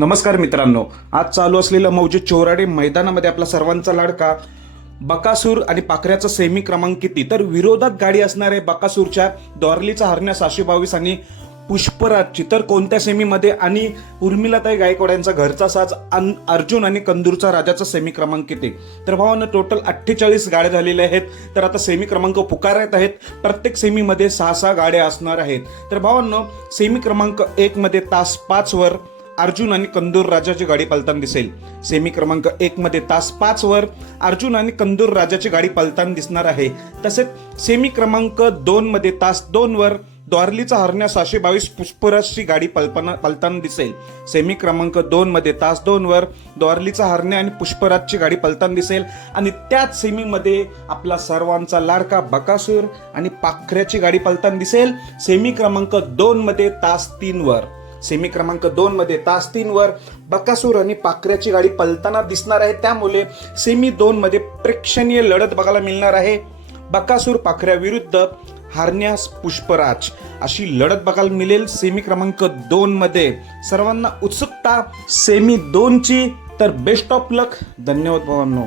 नमस्कार मित्रांनो आज चालू असलेलं मौजे चोराडे मैदानामध्ये आपला सर्वांचा लाडका बकासूर आणि पाखऱ्याचा सेमी क्रमांक किती? तर विरोधात गाडी असणाऱ्या बकासूरच्या दॉर्लीचा हरण्या सहाशे बावीस आणि पुष्पराजची. तर कोणत्या सेमीमध्ये आणि उर्मिलाताई गायकवाड यांचा घरचा साज अन- अर्जुन आणि कंदूरचा राजाचा सेमी क्रमांक किती? तर भावानं टोटल अठ्ठेचाळीस गाड्या झालेल्या आहेत. तर आता सेमी क्रमांक पुकारत आहेत. प्रत्येक सेमीमध्ये सहा सहा गाड्या असणार आहेत. तर भावांनो सेमी क्रमांक एकमध्ये तास पाचवर वर अर्जुन आणि कंदूर राजाची गाडी पालताना दिसेल. सेमी क्रमांक एक मध्ये तास पाच वर अर्जुन आणि कंदूर राजाची गाडी पालताना दिसणार आहे. तसेच सेमी क्रमांक दोन मध्ये तास दोन वर द्वारलीचा हरण्या सहाशे बावीस पुष्पराजची गाडी पलपना पलताना दिसेल. सेमी क्रमांक दोन मध्ये तास दोन वर द्वारलीचा हरण्या आणि पुष्पराजची गाडी पलताना दिसेल. आणि त्याच सेमीमध्ये आपला सर्वांचा लाडका बकासूर आणि पाखऱ्याची गाडी पलताना दिसेल. सेमी क्रमांक दोन मध्ये तास तीन वर. सेमी क्रमांक दोन मध्ये तास तीन वर बकासूर आणि पाखऱ्याची गाडी पलताना दिसणार आहे. त्यामुळे सेमी दोन मध्ये प्रेक्षणीय लढत बघायला मिळणार आहे. बकासूर पाखऱ्या विरुद्ध हारण्यास पुष्पराज अशी लढत बघायला मिळेल सेमी क्रमांक दोन मध्ये. सर्वांना उत्सुकता सेमी दोनची. तर बेस्ट ऑफ लक धन्यवाद भावांनो.